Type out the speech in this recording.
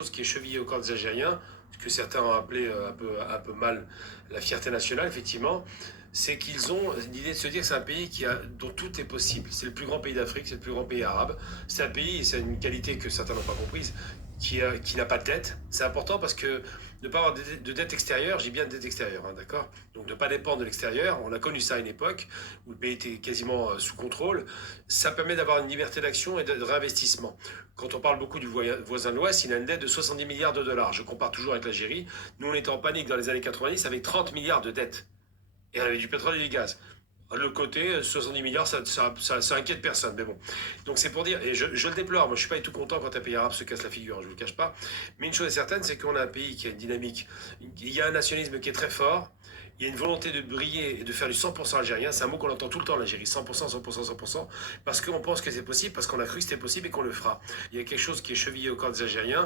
Chose qui est chevillée au corps des Algériens, ce que certains ont appelé un peu mal la fierté nationale, effectivement, c'est qu'ils ont l'idée de se dire que c'est un pays dont tout est possible. C'est le plus grand pays d'Afrique, c'est le plus grand pays arabe. C'est un pays, et c'est une qualité que certains n'ont pas comprise, qui n'a pas de dette. C'est important parce que ne pas avoir de dette extérieure, j'ai bien de dette extérieure, hein, d'accord. Donc ne pas dépendre de l'extérieur, on a connu ça à une époque où le pays était quasiment sous contrôle. Ça permet d'avoir une liberté d'action et de réinvestissement. Quand on parle beaucoup du voisin de l'Ouest, il a une dette de 70 milliards de dollars. Je compare toujours avec l'Algérie. Nous, on était en panique dans les années 90 avec 30 milliards de dettes. Et on avait du pétrole et du gaz. Le côté 70 milliards, ça inquiète personne, mais bon. Donc c'est pour dire, et je le déplore, moi je suis pas du tout content quand un pays arabe se casse la figure, je vous le cache pas. Mais une chose est certaine, c'est qu'on a un pays qui a une dynamique, il y a un nationalisme qui est très fort, il y a une volonté de briller et de faire du 100% algérien, c'est un mot qu'on entend tout le temps en Algérie, 100%, 100%, 100%, parce qu'on pense que c'est possible, parce qu'on a cru que c'était possible et qu'on le fera. Il y a quelque chose qui est chevillé au corps des Algériens,